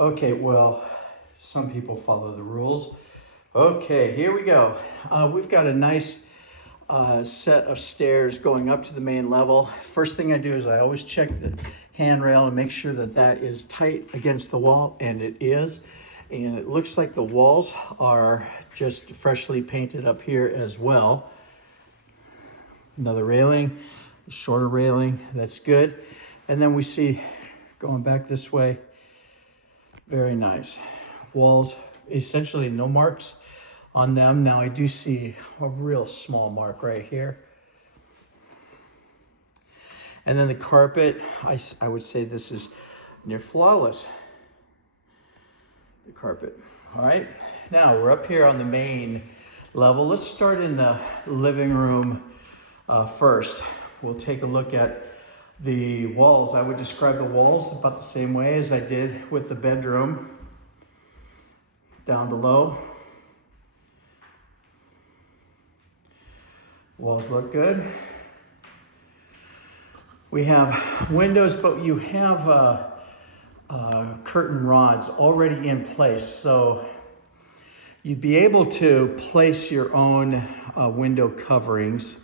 Okay, well, some people follow the rules. Okay, here we go. We've got a nice set of stairs going up to the main level. First thing I do is I always check the handrail and make sure that that is tight against the wall, and it is. And it looks like the walls are just freshly painted up here as well. Another railing, shorter railing, that's good. And then we see, going back this way, very nice. Walls, essentially no marks on them. Now I do see a real small mark right here. And then the carpet, I would say this is near flawless, the carpet. All right, now we're up here on the main level. Let's start in the living room first. We'll take a look at the walls. I would describe the walls about the same way as I did with the bedroom. Down below, walls look good. We have windows, but you have curtain rods already in place, so you'd be able to place your own window coverings.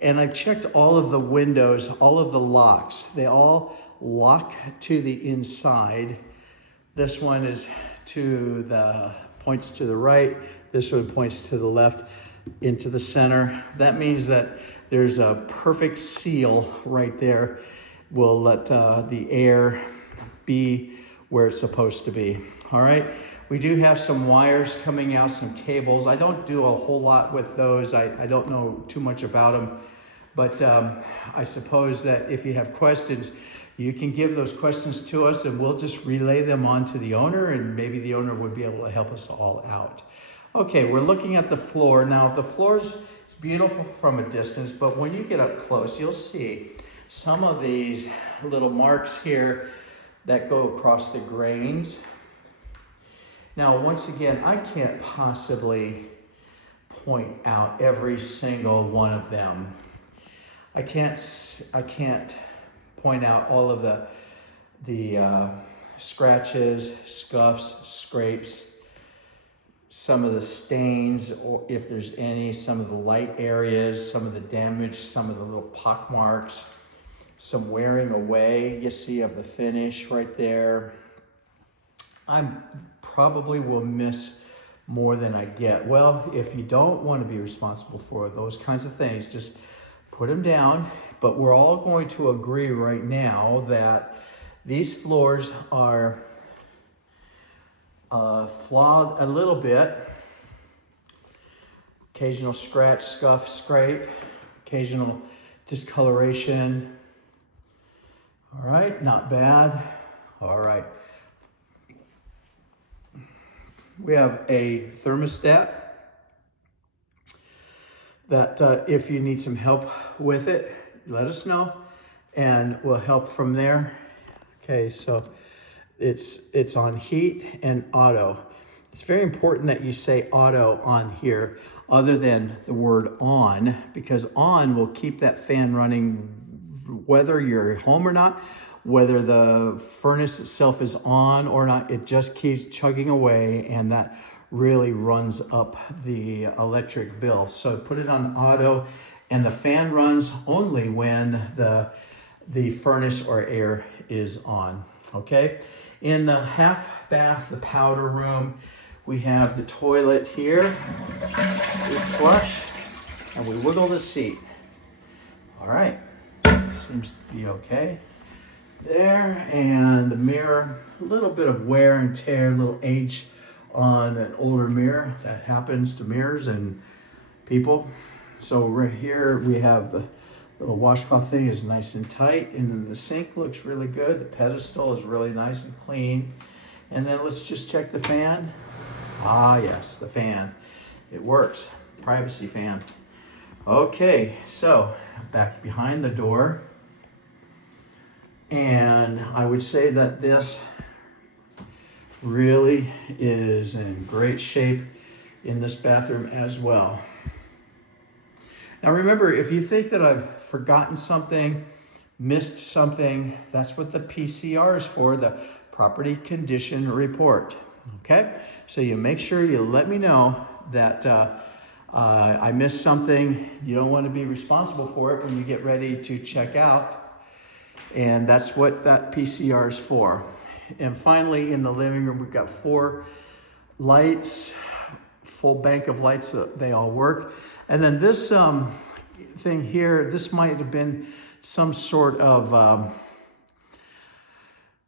And I've checked all of the windows, all of the locks. They all lock to the inside. This one is points to the right. This one points to the left into the center. That means that there's a perfect seal right there. Will let the air be where it's supposed to be. All right. We do have some wires coming out, some cables. I don't do a whole lot with those. I don't know too much about them, but I suppose that if you have questions, you can give those questions to us and we'll just relay them on to the owner, and maybe the owner would be able to help us all out. Okay, we're looking at the floor. Now the floor's beautiful from a distance, but when you get up close, you'll see some of these little marks here that go across the grains. Now, once again, I can't possibly point out every single one of them. I can't point out all of the scratches, scuffs, scrapes, some of the stains, or if there's any, some of the light areas, some of the damage, some of the little pock marks, some wearing away, you see, of the finish right there. I probably will miss more than I get. Well, if you don't want to be responsible for those kinds of things, just put them down. But we're all going to agree right now that these floors are flawed a little bit. Occasional scratch, scuff, scrape, occasional discoloration. All right, not bad. All right. We have a thermostat that if you need some help with it, let us know and we'll help from there. Okay, so it's on heat and auto. It's very important that you say auto on here other than the word on, because on will keep that fan running whether you're home or not, whether the furnace itself is on or not. It just keeps chugging away, and that really runs up the electric bill. So put it on auto, and the fan runs only when the furnace or air is on, okay? In the half bath, the powder room, we have the toilet here. We flush, and we wiggle the seat. All right, seems to be okay there. And the mirror, a little bit of wear and tear, a little age on an older mirror. That happens to mirrors and people. So right here we have the little washcloth thing is nice and tight, and then the sink looks really good. The pedestal is really nice and clean. And then let's just check the fan. Ah, yes, the fan. It works. Privacy fan. Okay, so back behind the door. And I would say that this really is in great shape in this bathroom as well. Now remember, if you think that I've forgotten something, missed something, that's what the PCR is for, the property condition report. Okay, so you make sure you let me know that I missed something. You don't want to be responsible for it when you get ready to check out. And that's what that PCR is for. And finally, in the living room, we've got 4 lights, full bank of lights, they all work. And then this thing here, this might have been some sort of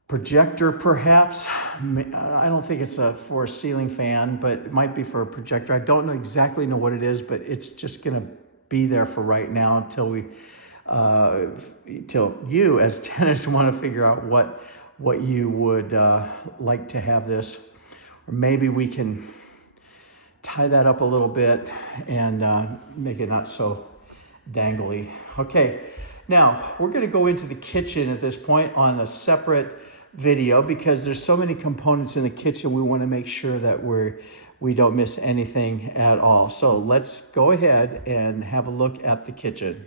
projector perhaps. I don't think it's for a ceiling fan, but it might be for a projector. I don't exactly know what it is, but it's just gonna be there for right now until you as tenants want to figure out what you would like to have this. Or maybe we can tie that up a little bit and make it not so dangly. Okay, now we're gonna go into the kitchen at this point on a separate video because there's so many components in the kitchen. We want to make sure that we don't miss anything at all. So let's go ahead and have a look at the kitchen.